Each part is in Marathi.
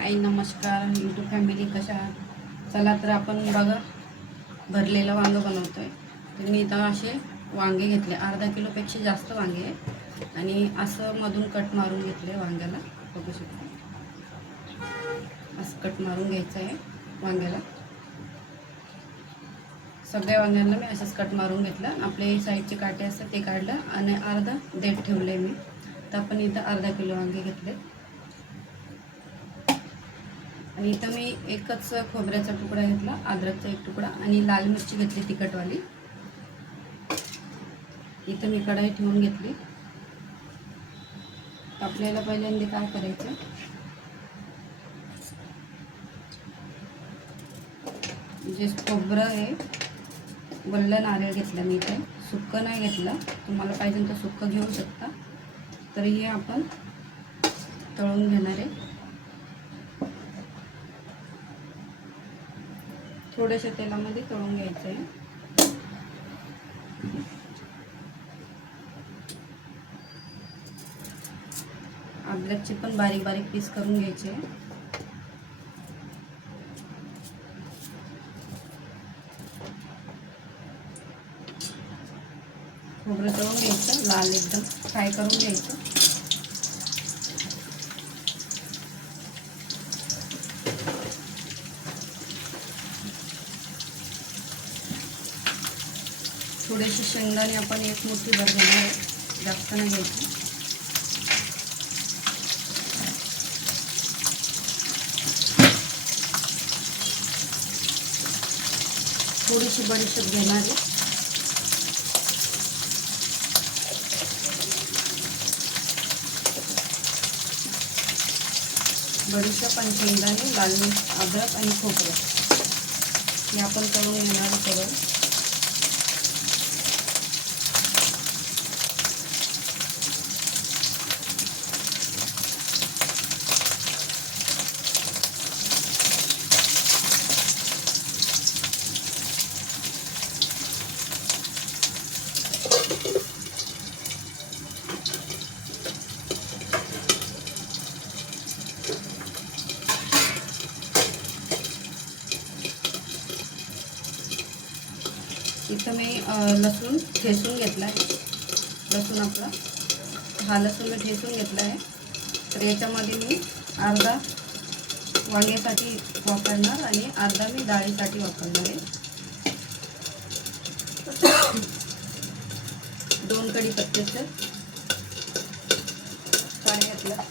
हाय नमस्कार यूट्यूब फॅमिली कशा आहात? चला तर आपण बघा भरलेलं वांगं बनवतोय. तर मी इथं असे वांगे घेतले. अर्धा किलोपेक्षा जास्त वांगे आहे आणि असं मधून कट मारून घेतले वांग्याला. बघू शकता. असं कट मारून घ्यायचं आहे वांग्याला. सगळ्या वांग्यांना मी असंच कट मारून घेतलं. आपले साईडचे काटे असतात ते काढलं. आणि अर्धा देठ ठेवले मी. तर आपण इथं अर्धा किलो वांगे घेतले. आणि इथं मी एकच खोबऱ्याचा तुकडा घेतला अद्रकचा एक तुकडा आणि लाल मिरची घेतली तिखटवाली. इथं मी कढाई ठेवून घेतली. आपल्याला पहिल्यांदा काय करायचं? जे खोबरं आहे वल्ल नारळ घेतलं मी इथे. सुक्कं नाही घेतलं. तुम्हाला पाहिजे तर सुक्कं घेऊ शकता. तर हे आपण तळून घेणार आहे. थोड्याशा तेलामध्ये तळून घ्यायचं आहे अद्रकचे पण बारीक बारीक पीस करून घ्यायचे. खोबरं तळून घ्यायचं लाल एकदम फ्राय करून घ्यायचं. थोडेसे शेंगदाणे आपण एक मोठी भर घेणार जास्त नाही घ्यायची. थोडीशी बडीशेप घेणार आहे. बडीशेप आणि शेंगदाणे लाल मिर्च अद्रक आणि खोबरं. हे आपण करून घेणार सगळं. इथं मी लसूण ठेसून घेतला आहे लसूण आपला. हा लसूण मी ठेसून घेतला आहे तर याच्यामध्ये मी अर्धा वांग्यासाठी वापरणार आणि अर्धा मी डाळीसाठी वापरणार आहे. दोन कडी पत्त्याचं काढे घातलं.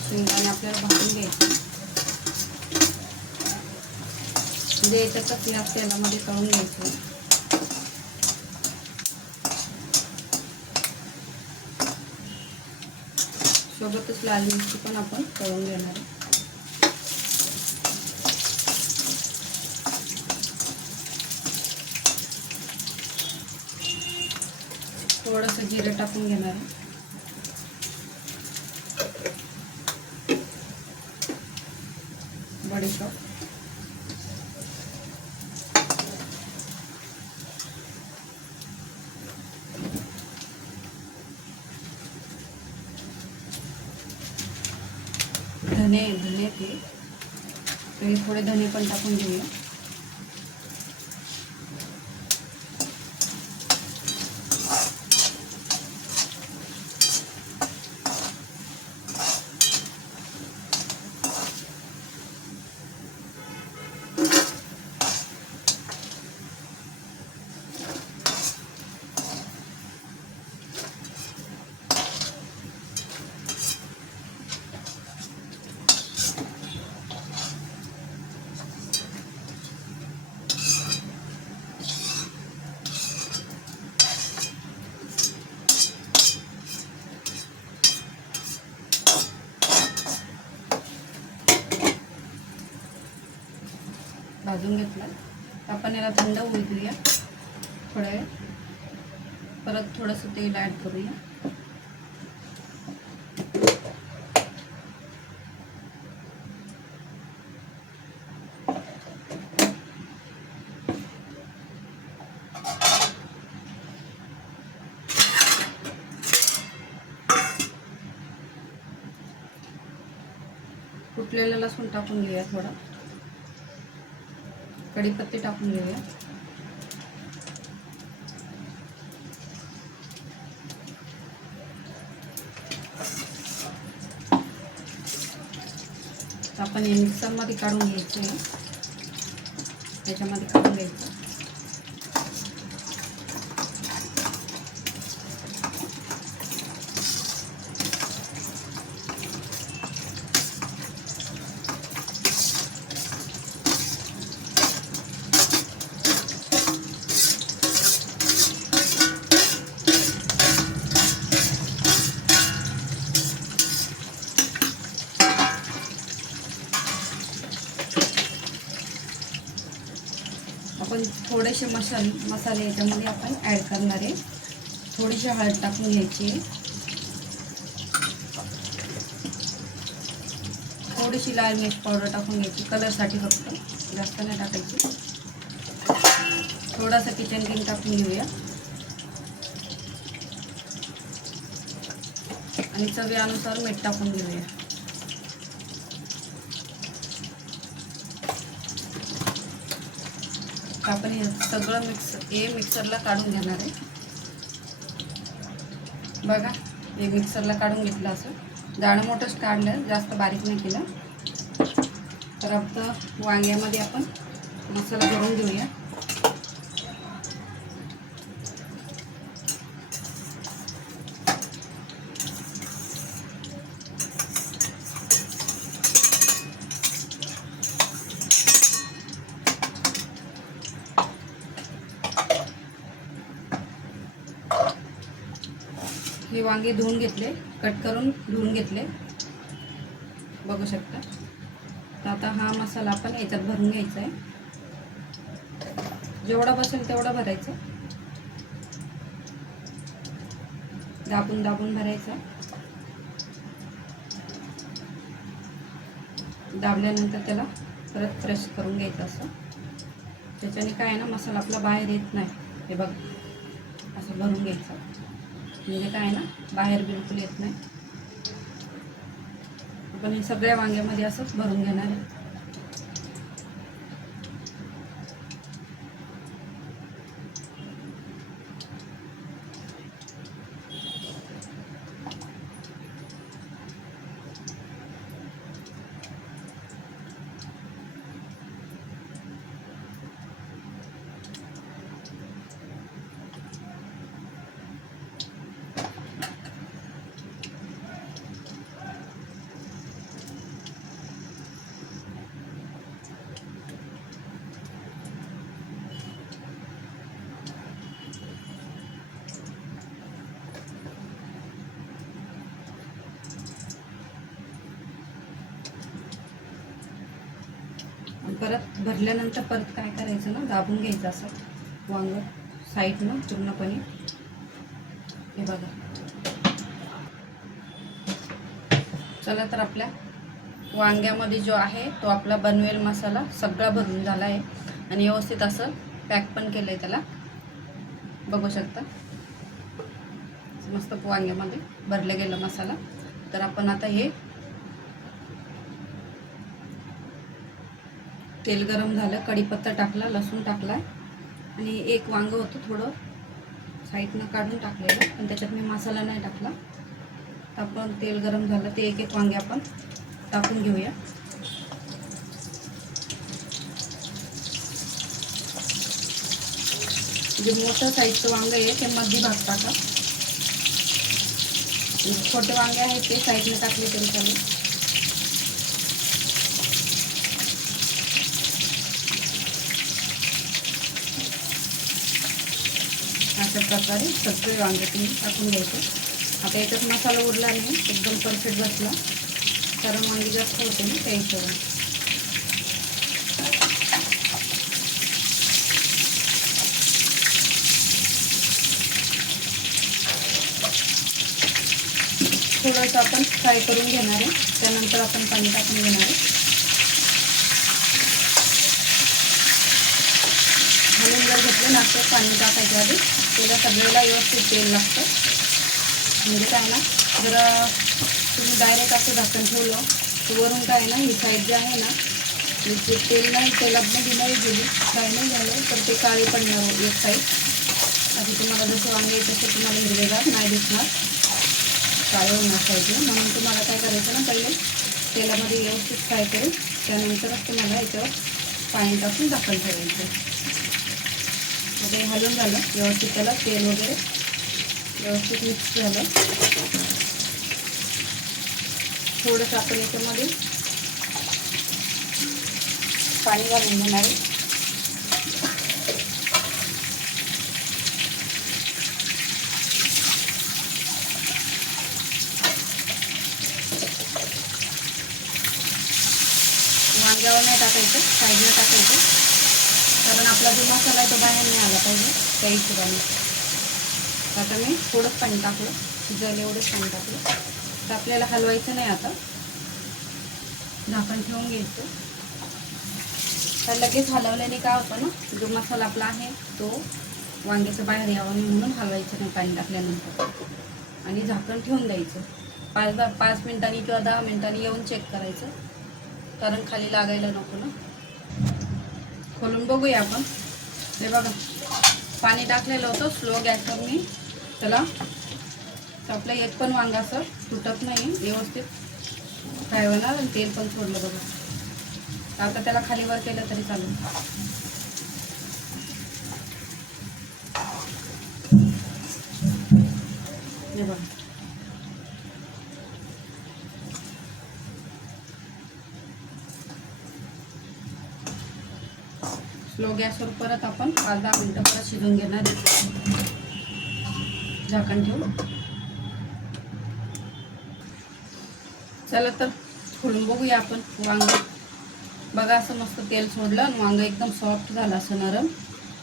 शेंगदाणे आपल्याला भाजून घ्यायचे. म्हणजे याच्यातच या तेलामध्ये तळून घ्यायचं. सोबतच लाल मिरची पण आपण तळून घेणार आहे. थोडंसं जिरं टाकून घेणार आहे. बडीशॉप धने धने ते तरी थोडे धने पण टाकून घेऊया भाजून घेतला. आपण याला थंड होऊ देऊया. थोड्या वेळ. परत थोडंसं तेल ॲड करूया. कुटलेला लसूण टाकून घेऊया थोडा. कढीपत्ते टाकून घेऊया. तर आपण हे मिक्सरमध्ये काढून घ्यायचं आहे. त्याच्यामध्ये काढून घ्यायचं. आपण थोडेसे मसाल मसाले याच्यामध्ये आपण ॲड करणार आहे. थोडीशी हळद टाकून घ्यायची आहे. थोडीशी लाल मिर्च पावडर टाकून घ्यायची. कलरसाठी फक्त. जास्त नाही टाकायची. थोडासा किचन किंग टाकून घेऊया. आणि चवीनुसार मीठ टाकून घेऊया. आपण हे सगळं मिक्स हे मिक्सरला काढून घेणार आहे. बघा हे मिक्सरला काढून घेतलं असं. जाणं मोठंच काढलं जास्त बारीक नाही केलं. तर आता वांग्यामध्ये आपण मसाला भरून घेऊया. हे वांगे धुवून घेतले कट करून धुवून घेतले. बघू शकता. तर आता हा मसाला आपण याच्यात भरून घ्यायचा आहे. जेवढा बसेल तेवढा भरायचा दाबून दाबून भरायचा दाबल्यानंतर त्याला परत फ्रेश करून घ्यायचं असं. त्याच्याने काय आहे ना मसाला आपला बाहेर येत नाही. हे बघ. असं भरून घ्यायचं. म्हणजे काय ना बाहेर बिलकुल येत नाही. आपण हे सगळ्या वांग्यामध्ये असंच भरून घेणार आहे. परत भरल्यानंतर परत काय करायचं ना दाबून घ्यायचं असं. वांग साईडनं पूर्णपणे. हे बघा. चला तर आपल्या वांग्यामध्ये जो आहे तो आपला बनवेल मसाला सगळा भरून झाला आहे आणि व्यवस्थित असं पॅक पण केलं आहे त्याला. बघू शकता. मस्त वांग्यामध्ये भरलं गेलं मसाला. तर आपण आता हे तेल गरम झालं कढीपत्ता टाकला लसूण टाकला आणि एक वांगं होतं थोडं. साईडनं काढून टाकलेलं पण त्याच्यात मी मसाला नाही टाकला. तर आपण तेल गरम झालं ते एक एक वांगे आपण टाकून घेऊया. जे मोठं साईजचं वांगं आहे ते मध्ये भाग टाका. छोटे वांगे आहेत ते साईडनं टाकले तरी चालेल. अशा प्रकारे सगळे वांगे तुम्ही टाकून घ्यायचे. आता याच्यात मसाला उडला नाही एकदम परफेक्ट बसला. कारण वांगी जास्त होते ना त्या थोडंसं आपण फ्राय करून घेणार आहे. त्यानंतर आपण पाणी टाकून घेणार आहे. हलून जर घेतलं नाश्त्यात पाणी टाकायच्या आधी. त्याला सगळ्याला व्यवस्थित तेल लागतं. म्हणजे काय ना जर तुम्ही डायरेक्ट असं झाकण ठेवलं तर वरून काय ना ही साईड जी आहे ना जे तेल नाही तेलात नाही गेली काय नाही झालं तर ते काळे पडणार हो, एक साईड आता तुम्हाला जसं वांगे तसं तुम्हाला हिरवेगार नाही दिसणार. काळे होणार पाहिजे. म्हणून तुम्हाला काय करायचं ना पहिले तेलामध्ये व्यवस्थित फ्राय करून त्यानंतरच तुम्हाला याच्यावर पाणी टाकून दाखल ठेवायचं. आता हे हलवून झालं. व्यवस्थित त्याला तेल वगैरे व्यवस्थित मिक्स झालं. थोडंसं आपण याच्यामध्ये पाणी घालून घेणार आहे. वांग्यावर नाही टाकायचं साईडला टाकायचं. कारण आपला जो मसाला आहे तो बाहेर नाही आला पाहिजे त्या हिशोबाने. तर आता मी थोडंच पाणी टाकलं शिजायला एवढंच पाणी टाकलं. तर आपल्याला हलवायचं नाही आता. झाकण ठेवून घ्यायचं. तर लगेच हलवल्याने काय होतं ना जो मसाला आपला आहे तो वांग्याचं बाहेर यावं नाही म्हणून हलवायचं नाही पाणी टाकल्यानंतर. आणि झाकण ठेवून द्यायचं. पाच पाच मिनिटांनी किंवा दहा मिनिटांनी येऊन चेक करायचं. कारण खाली लागायला नको ना. खोलून बघूया आपण. हे बघा पाणी टाकलेलं होतं स्लो गॅसवर मी. त्याला आपलं एक पण वांगा असं तुटत नाही व्यवस्थित फ्राय होणार आणि तेल पण सोडलं बघा. आता त्याला खाली वर केलं तरी चालेल. हे बघा. स्लो गॅसवर परत आपण पाच दहा मिनटं परत शिजून घेणार आहे. झाकण ठेवू चला तर खोलून बघूया आपण वांग. बघा असं मस्त तेल सोडलं आणि वांग एकदम सॉफ्ट झालं असं नरम.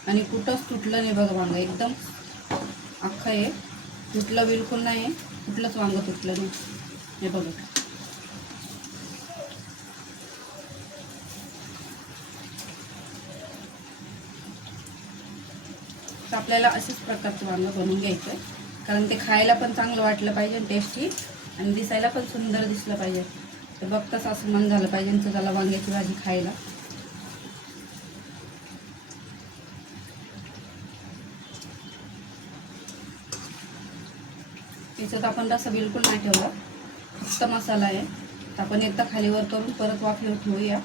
आणि कुठंच तुटलं नाही बघा वांग. एकदम अख्खं आहे तुटलं बिलकुल नाही. आहे कुठलंच वांग तुटलं नाही. हे बघा. आपल्याला अशाच प्रकारचं वांगं बनवून घ्यायचं. आहे कारण ते खायला पण चांगलं वाटलं पाहिजे टेस्टी आणि दिसायला पण सुंदर दिसलं पाहिजे. तर बघताच असं मन झालं पाहिजे तर त्याला वांग्याची भाजी खायला. त्याच्यात आपण रसा बिलकुल नाही ठेवला. फक्त मसाला आहे. तर आपण एकदा खालीवर करून परत वाफेवर ठेवूया.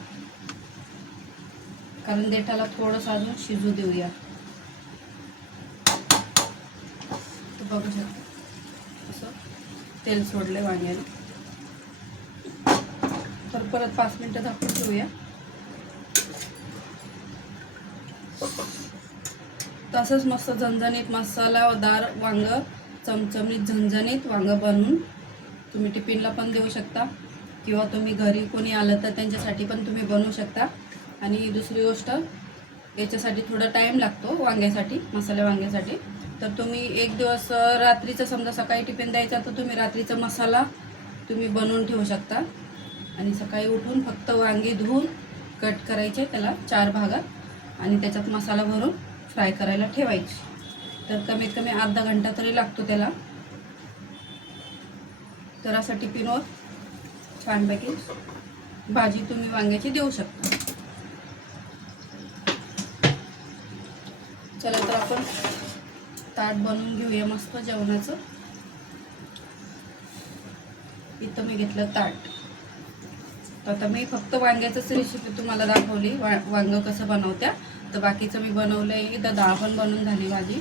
कारण देठाला थोडंसं अजून शिजू देऊया तर बघू शकता. असं. तेल सोडले वांग्याला. तर परत पाच मिनटं झाकून ठेवूया. तसंच मस्त झणझणीत मसालादार वांग चमचमीत झणझणीत वांग बनवून तुम्ही टिफिनला पण देऊ शकता. किंवा तुम्ही घरी कोणी आलं तर त्यांच्यासाठी पण तुम्ही बनवू शकता. आणि दुसरी गोष्ट याच्यासाठी थोडा टाईम लागतो वांग्यासाठी मसाले वांग्यासाठी. तर तुम्ही एक दिवस रात्रीचं समजा सकाळी टिफिन द्यायचा तर तुम्ही रात्रीचा मसाला तुम्ही बनवून ठेवू शकता. आणि सकाळी उठून फक्त वांगे धुवून कट करायचे त्याला चार भागात आणि त्याच्यात मसाला भरून फ्राय करायला ठेवायची. तर कमीत कमी अर्धा घंटा तरी लागतो त्याला. तर असं टिफिनवर छानपैकी भाजी तुम्ही वांग्याची देऊ शकता. चला तर आपण ताट बनवून घेऊया मस्त जेवणाचं. इथं मी घेतलं ताट. तर आता मी फक्त वांग्याचंच रेसिपी तुम्हाला दाखवली वा वांगं कसं बनवत्या. तर बाकीचं मी बनवलं आहे इथं डाळ पण बनवून झाली भाजी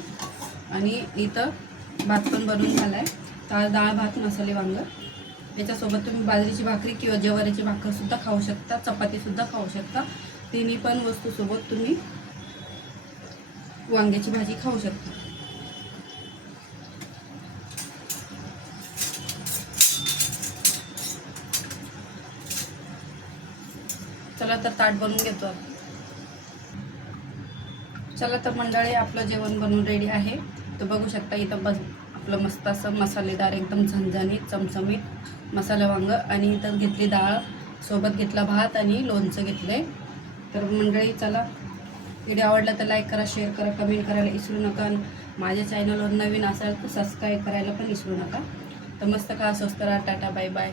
आणि इथं भात पण बनवून झाला आहे तर डाळ भात मसाले वांगं. याच्यासोबत तुम्ही बाजरीची भाकरी किंवा ज्वारीची भाकरसुद्धा खाऊ शकता चपातीसुद्धा खाऊ शकता. तिन्ही पण वस्तूसोबत तुम्ही वांग्याची भाजी खाऊ शकता. तर ताट बनवून घेतो आपण. चला तर मंडळी आपलं जेवण बनवून रेडी आहे. तर बघू शकता इथं बस आपलं मस्त असं मसालेदार एकदम झणझणीत चमचमीत मसाला वांग. आणि इथं घेतली डाळ सोबत घेतला भात आणि लोणचं घेतलं आहे तर मंडळी चला. व्हिडिओ आवडला तर लाईक करा शेअर करा कमेंट करायला विसरू नका. आणि माझ्या चॅनलवर नवीन असाल तर सबस्क्राईब करायला पण विसरू नका. तर मस्त का स्वस्त राहा. Tata bye bye